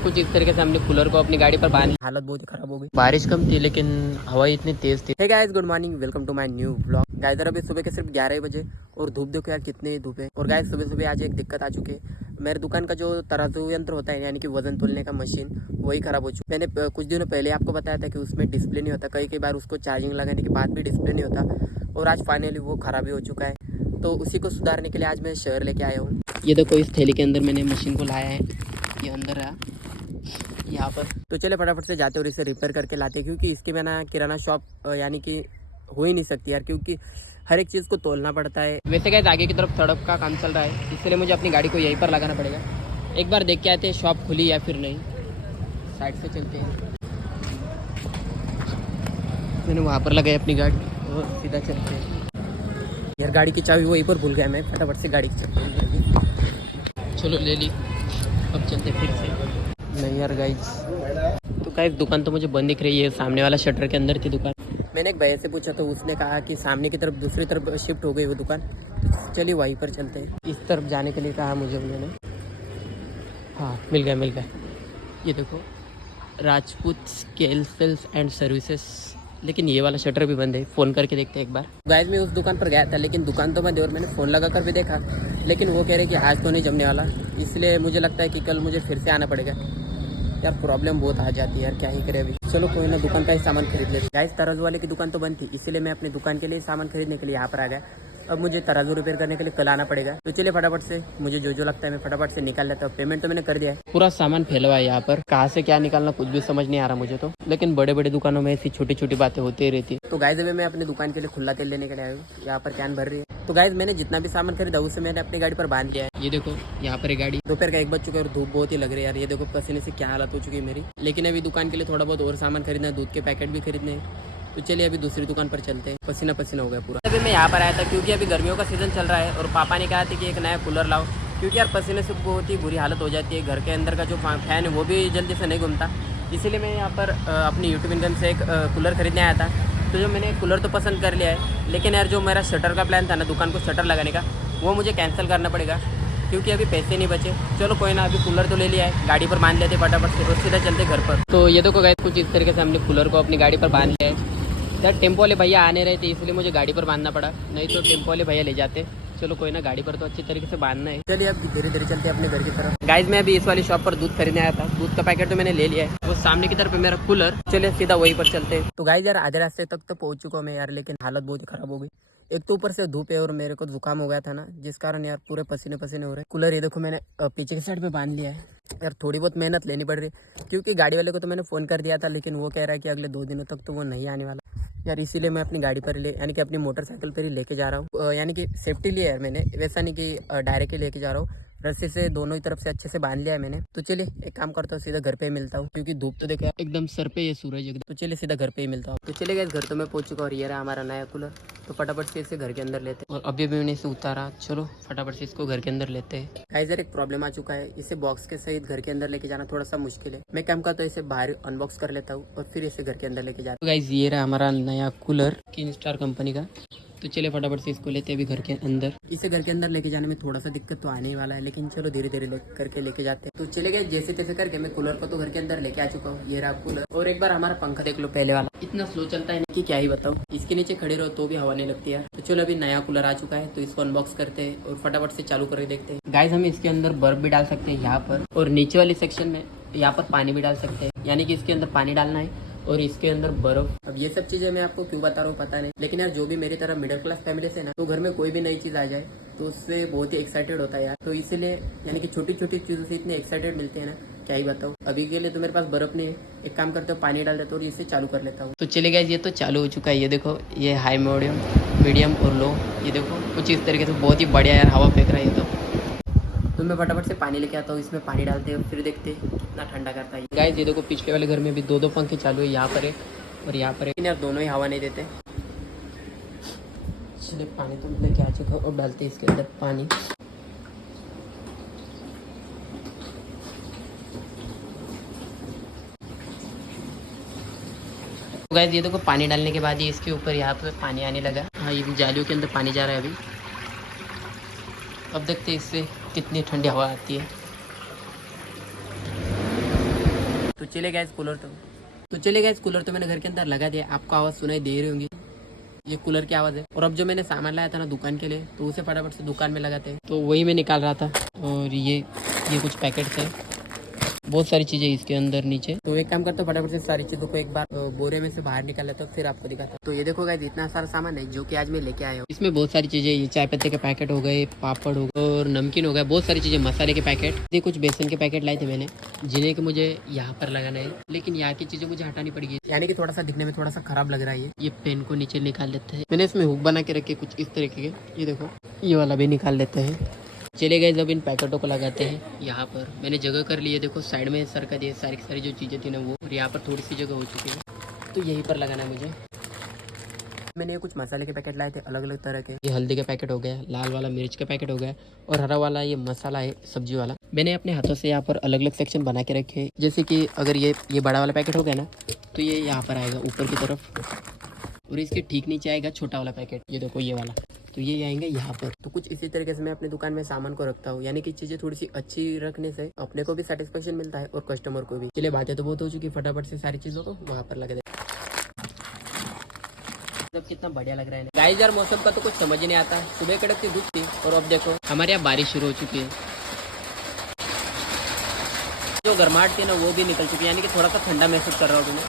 कुछ इस तरीके से हमने कूलर को अपनी गाड़ी पर बांध, हालत बहुत ही खराब हो गई। बारिश कम थी लेकिन हवा इतनी तेज थी। Hey guys, good morning, welcome to my new vlog. Guys अभी सुबह के सिर्फ 11 बजे और धूप देखो यार कितनी धूप है। और गाइस सुबह सुबह आज एक दिक्कत आ चुकी है। मेरे दुकान का जो तराजू यंत्र होता है यानी कि वजन तोलने का मशीन, वही खराब हो चुका है। मैंने कुछ दिनों पहले आपको बताया था कि उसमें डिस्प्ले नहीं होता, कई बार उसको चार्जिंग लगाने के बाद भी डिस्प्ले नहीं होता। और आज फाइनली वो खराबी हो चुका है। तो उसी को सुधारने के लिए आज मैं शहर लेके आया हूँ। ये देखो इस थैली के अंदर मैंने मशीन को लाया है, ये अंदर रहा यहाँ पर। तो चले फटाफट से जाते और इसे रिपेयर करके लाते हैं, क्योंकि इसके बिना किराना शॉप यानी कि हो ही नहीं सकती यार, क्योंकि हर एक चीज़ को तोलना पड़ता है। वैसे क्या आगे की तरफ सड़क का काम चल रहा है, इसलिए मुझे अपनी गाड़ी को यहीं पर लगाना पड़ेगा। एक बार देख के आते हैं शॉप खुली या फिर नहीं। साइड से चलते हैं, मैंने वहाँ पर लगाई अपनी गाड़ी और सीधा चलते हैं। यार गाड़ी की चाबी वहीं पर भूल गया मैं, फटाफट से गाड़ी की चाबी चलो ले ली। अब चलते फिर से। नहीं यार गाइस, तो गाइस दुकान तो मुझे बंद दिख रही है। सामने वाला शटर के अंदर थी दुकान। मैंने एक भैया से पूछा तो उसने कहा कि सामने की तरफ दूसरी तरफ शिफ्ट हो गई वो दुकान। तो चलिए वहीं पर चलते हैं। इस तरफ जाने के लिए कहा मुझे उन्होंने। हाँ मिल गया। ये देखो Rajput scale sales and services, लेकिन ये वाला शटर भी बंद है। फ़ोन करके देखते हैं एक बार। गाइस मैं उस दुकान पर गया था लेकिन दुकान तो बंद है, और मैंने फ़ोन लगा कर भी देखा लेकिन वो कह रहे कि आज तो नहीं जमने वाला। इसलिए मुझे लगता है कि कल मुझे फिर से आना पड़ेगा। यार प्रॉब्लम बहुत आ जाती है यार, क्या ही करें अभी। चलो कोई ना, दुकान का ही सामान खरीद लेते। गाइस तराजू वाले की दुकान तो बंद थी, इसीलिए मैं अपनी दुकान के लिए सामान खरीदने के लिए यहाँ पर आ गया। अब मुझे तराजू रिपेयर करने के लिए कल आना पड़ेगा। तो चलिए फटाफट से मुझे जो लगता है मैं फटाफट से निकाल लेता हूँ। पेमेंट तो मैंने कर दिया है। पूरा सामान फैला हुआ है यहाँ पर, कहाँ से क्या निकालना कुछ भी समझ नहीं आ रहा मुझे तो। लेकिन बड़े बड़े दुकानों में ऐसी छोटी छोटी बातें होती ही रहती है। तो गाइस अभी मैं अपनी दुकान के लिए खुला तेल लेने के लिए आया हूँ। यहाँ पर कैन भर रही है। तो गाइस मैंने जितना भी सामान खरीदा उससे मैंने अपनी गाड़ी पर बांध लिया है। ये देखो यहाँ पर गाड़ी। दोपहर का 1 बज चुका है और धूप बहुत ही लग रही है यार। ये देखो पसीने से क्या हालत हो चुकी है मेरी। लेकिन अभी दुकान के लिए थोड़ा बहुत और सामान खरीदना है, दूध के पैकेट भी खरीदने हैं। तो चलिए अभी दूसरी दुकान पर चलते हैं। पसीना पसीना हो गया पूरा। अभी मैं यहाँ पर आया था क्योंकि अभी गर्मियों का सीजन चल रहा है और पापा ने कहा था कि एक नया कूलर लाओ, क्योंकि यार पसीने से बहुत ही बुरी हालत हो जाती है। घर के अंदर का जो फैन है वो भी जल्दी से नहीं घूमता। इसीलिए मैं यहाँ पर अपनी यूट्यूब इनकम से एक कूलर खरीदने आया था। तो जो मैंने कूलर तो पसंद कर लिया है, लेकिन यार जो मेरा शटर का प्लान था ना, दुकान को शटर लगाने का, वो मुझे कैंसिल करना पड़ेगा क्योंकि अभी पैसे नहीं बचे। चलो कोई ना, अभी कूलर तो ले लिया है, गाड़ी पर बांध लेते फटाफट से और सीधा चलते घर पर। तो ये देखो गाइस कुछ इस तरीके से हमने कूलर को अपनी गाड़ी पर बांध लिया है। यार टेम्पो वाले भैया आने रहे थे इसलिए मुझे गाड़ी पर बांधना पड़ा, नहीं तो टेम्पो वाले भैया ले जाते। चलो कोई ना, गाड़ी पर तो अच्छी तरीके से बांधना है। चलिए अब धीरे धीरे चलते हैं अपने घर की तरफ। गाइस मैं अभी इस वाली शॉप पर दूध खरीदने आया था, दूध का पैकेट तो मैंने ले लिया है। वो सामने की तरफ है मेरा कूलर, चलिए सीधा वहीं पर चलते हैं। तो गाइस यार आधे रास्ते तक तो पहुंच चुका हूं मैं यार, लेकिन हालत बहुत ही खराब हो गई। एक तो ऊपर से धूप है और मेरे को जुकाम हो गया था ना, जिस कारण यार पूरे पसीने पसीने हो रहे हैं। कूलर ये देखो मैंने पीछे की साइड पे बांध लिया है। यार थोड़ी बहुत मेहनत लेनी पड़ रही है, क्योंकि गाड़ी वाले को तो मैंने फ़ोन कर दिया था लेकिन वो कह रहा है कि अगले 2 दिनों तक तो वो नहीं आने वाला यार। इसीलिए मैं अपनी गाड़ी पर यानी कि अपनी मोटरसाइकिल पर ही लेके जा रहा हूँ। यानी कि सेफ्टी लिए यार मैंने, वैसा नहीं कि डायरेक्ट ही लेके जा रहा हूँ। रस्सी से दोनों ही तरफ से अच्छे से बांध लिया है मैंने। तो चलिए एक काम करता हूँ, सीधा घर पे ही मिलता हूँ, क्योंकि धूप तो देखा एकदम सर पे ये सूरज एकदम। तो चलिए सीधा घर पे ही मिलता हूँ। तो चलिए गए, घर तो मैं पहुंच चुका और ये रहा हमारा नया कूलर। तो फटाफट से इसे घर के अंदर लेते हैं। और अभी भी मैंने इसे उतारा, चलो फटाफट से इसको घर के अंदर लेते हैं। गाइस यार एक प्रॉब्लम आ चुका है, इसे बॉक्स के सहित घर के अंदर लेके जाना थोड़ा सा मुश्किल है। मैं काम करता हूँ, इसे बाहर अनबॉक्स कर लेता हूँ और फिर इसे घर के अंदर लेके जाता हूँ। गाइस ये रहा हमारा नया कूलर, किंग स्टार कंपनी का। तो चलिए फटाफट से इसको लेते हैं अभी घर के अंदर। इसे घर के अंदर लेके जाने में थोड़ा सा दिक्कत तो आने ही वाला है, लेकिन चलो धीरे धीरे करके लेके जाते हैं। तो चले गए जैसे तैसे करके मैं कूलर को तो घर के अंदर लेके आ चुका हूँ। ये रहा कूलर। और एक बार हमारा पंखा देख लो, पहले वाला इतना स्लो चलता है कि क्या ही बताऊँ। इसके नीचे खड़े रहो तो भी हवा नहीं लगती है। तो चलो अभी नया कूलर आ चुका है, तो इसको अनबॉक्स करते हैं और फटाफट से चालू करके देखते हैं। गाइस हम इसके अंदर बर्फ भी डाल सकते हैं यहाँ पर, और नीचे वाली सेक्शन में यहाँ पर पानी भी डाल सकते हैं, यानी कि इसके अंदर पानी डालना है और इसके अंदर बर्फ। अब ये सब चीजें मैं आपको क्यों बता रहा हूँ पता नहीं, लेकिन यार जो भी मेरी तरह मिडिल क्लास फैमिली से ना, तो घर में कोई भी नई चीज आ जाए तो उससे बहुत ही एक्साइटेड होता है यार। तो इसीलिए यानी कि छोटी छोटी चीजों से इतने एक्साइटेड मिलते हैं ना, क्या ही बताऊँ। अभी के लिए तो मेरे पास बर्फ नहीं है, एक काम करते हो पानी डाल देता हूँ और इसे चालू कर लेता हूँ। तो चले गए, ये तो चालू हो चुका है। ये देखो ये हाई मीडियम और लो, ये देखो कुछ इस तरीके से बहुत ही बढ़िया यार हवा फेंक रहा है ये तो मैं फटाफट से पानी लेके आता हूँ, इसमें पानी डालते हैं फिर देखते हैं कितना ठंडा करता है। गाइस ये देखो पिछले वाले घर में भी 2 पंखे चालू है, यहाँ पर है और यहाँ पर है, यार दोनों ही हवा नहीं देते। चलिए पानी तो लेके आ चुका और डालते हैं इसके अंदर पानी। तो गाइस ये देखो पानी डालने के बाद ही इसके ऊपर यहाँ पे पानी आने लगा। हाँ ये जालियों के अंदर पानी जा रहा है अभी। अब देखते हैं इससे कितनी ठंडी हवा आती है। चले गए कूलर तो मैंने घर के अंदर लगा दिया। आपको आवाज़ सुनाई दे रही होंगी, ये कूलर की आवाज़ है। और अब जो मैंने सामान लाया था ना दुकान के लिए, तो उसे फटाफट से दुकान में लगाते हैं। तो वही मैं निकाल रहा था। और ये कुछ पैकेट्स है, बहुत सारी चीज़ें इसके अंदर नीचे। तो एक काम करता हूँ, फटाफट से सारी चीज़ों को एक बार बोरे में से बाहर निकाल लेता हूँ, फिर आपको दिखाता हूँ। तो ये देखो गाइस, इतना सारा सामान है जो कि आज मैं लेके आया हूँ। इसमें बहुत सारी चीज़ें, ये चाय पत्ते के पैकेट हो गए, पापड़ हो गए और नमकीन हो गया, बहुत सारी चीज़ें, मसाले के पैकेट। ये कुछ बेसन के पैकेट लाए थे मैंने, जिन्हें कि मुझे यहाँ पर लगाना है, लेकिन यहाँ की चीज़ें मुझे हटानी पड़ेगी, यानी कि थोड़ा सा दिखने में थोड़ा सा खराब लग रहा है। ये पेन को नीचे निकाल लेते हैं। मैंने इसमें हुक बना के रखे कुछ इस तरीके के, ये देखो ये वाला भी निकाल लेते हैं। चले गए जब इन पैकेटों को लगाते हैं। यहाँ पर मैंने जगह कर ली है, देखो साइड में सर का दिए सारी सारी जो चीज़ें थी ना वो, और यहाँ पर थोड़ी सी जगह हो चुकी है, तो यहीं पर लगाना है मुझे। मैंने ये कुछ मसाले के पैकेट लाए थे अलग अलग तरह के। ये हल्दी का पैकेट हो गया, लाल वाला मिर्च का पैकेट हो गया, और हरा वाला ये मसाला है सब्जी वाला। मैंने अपने हाथों से यहाँ पर अलग अलग सेक्शन बना के रखे, जैसे कि अगर ये बड़ा वाला पैकेट हो गया ना, तो ये यहाँ पर आएगा ऊपर की तरफ, और इसके ठीक नीचे आएगा छोटा वाला पैकेट, ये देखो ये वाला, तो ये आएंगे यहाँ पर। तो कुछ इसी तरीके से मैं अपनी दुकान में सामान को रखता हूँ, यानी कि चीजें थोड़ी सी अच्छी रखने से अपने को भी सेटिस्फेक्शन मिलता है और कस्टमर को भी। चलिए बातें तो बहुत हो चुकी, फटाफट से सारी चीजों को वहाँ पर लगा दे। सब कितना बढ़िया लग रहा है गाइस यार, मौसम का तो कुछ समझ ही नहीं आता। सुबह कड़क सी धूप थी और अब देखो हमारे यहाँ बारिश शुरू हो चुकी है। जो गर्माहट थी ना वो भी निकल चुकी है, यानी कि थोड़ा सा ठंडा महसूस कर रहा हूँ मैं।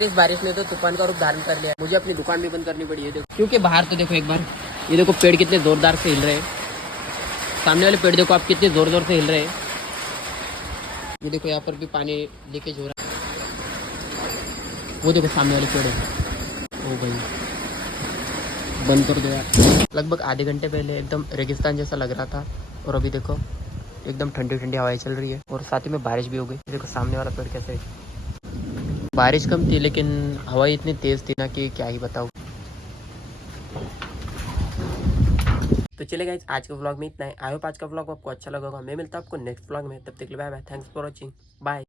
इस बारिश ने तो तूफान का रूप धारण कर लिया, मुझे अपनी दुकान भी बंद करनी पड़ी है देखो, क्योंकि बाहर तो देखो एक बार, ये देखो पेड़ कितने जोरदार से हिल रहे हैं। सामने वाले पेड़ देखो आप कितने जोर जोर से हिल रहे हैं। ये देखो यहाँ पर भी पानी लीकेज हो रहा है, वो देखो सामने वाले पेड़ है। ओ भाई बंद कर दो यार। लगभग आधे घंटे पहले एकदम रेगिस्तान जैसा लग रहा था, और अभी देखो एकदम ठंडी ठंडी हवाएं चल रही है, और साथ ही में बारिश भी हो गई। देखो सामने वाला पेड़ कैसे, बारिश कम थी लेकिन हवा इतनी तेज थी ना कि क्या ही बताऊँ। तो चले गाइस, आज के व्लॉग में इतना है। आई होप आज का व्लॉग आपको अच्छा लगा होगा। मैं मिलता हूँ आपको नेक्स्ट व्लॉग में, तब तक के लिए bye bye, thanks for watching, bye.